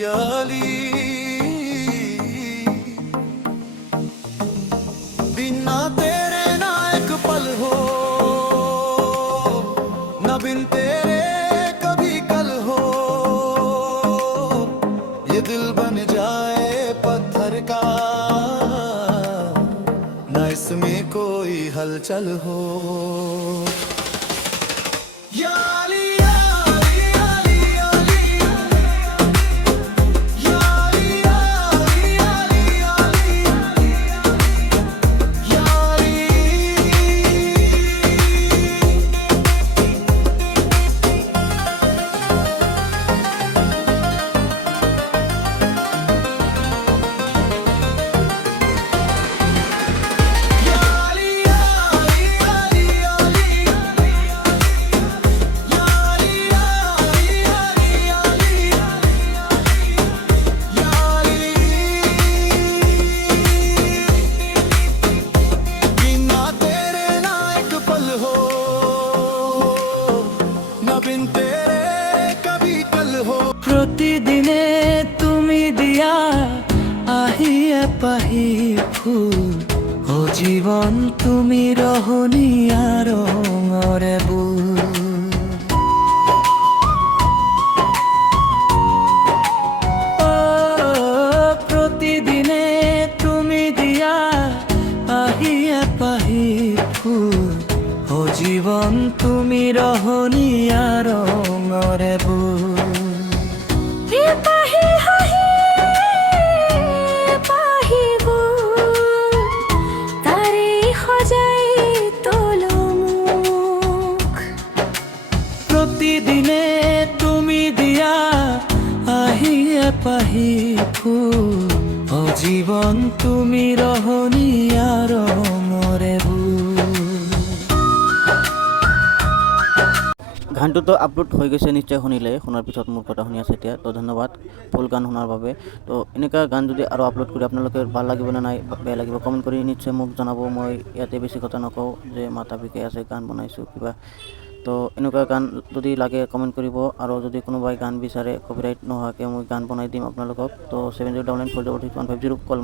याली बिना तेरे ना एक पल हो, न बिन तेरे कभी कल हो। ये दिल बन जाए पत्थर का, न इसमें कोई हलचल हो। याली याली याली याली याली याली याली याली प्रतिदिने তুমি দিয়া আহিয়ে পাহি ফুল ও জীবন তুমি রহনীয়া রঙরে বুল। প্রতিদিনে তুমি দিয়া আহিয়ে পাহি ফুল ও জীবন তুমি রহনীয়া রঙরে বুল। পাহি হাহি পাহিব তাৰে সজাই তলমুখ। প্ৰতিদিনে তুমি দিয়া আহিয়ে পাহি ফুল ও জীবন তুমি ৰহনীয়া ৰঙৰে বুল। গানটোতো আপলোড হৈ গৈছে, নিশ্চয় শুনিলে। শুনাৰ পিছত মোৰ কথা শুনি আছে এতিয়া, তো ধন্যবাদ ফুল গান শুনাৰ বাবে। তো এনেকুৱা গান যদি আৰু আপলোড কৰি আপোনালোকে ভাল লাগিব নে নাই, বেয়া লাগিব, কমেণ্ট কৰি নিশ্চয় মোক জনাব। মই ইয়াতে বেছি কথা নকওঁ যে মাথা বিষাই আছে, গান বনাইছোঁ কিবা। তো এনেকুৱা গান যদি লাগে কমেণ্ট কৰিব, আৰু যদি কোনোবাই গান বিচাৰে কপিৰাইট নোহোৱাকৈ মই গান বনাই দিম আপোনালোকক। তো 7099406150 কল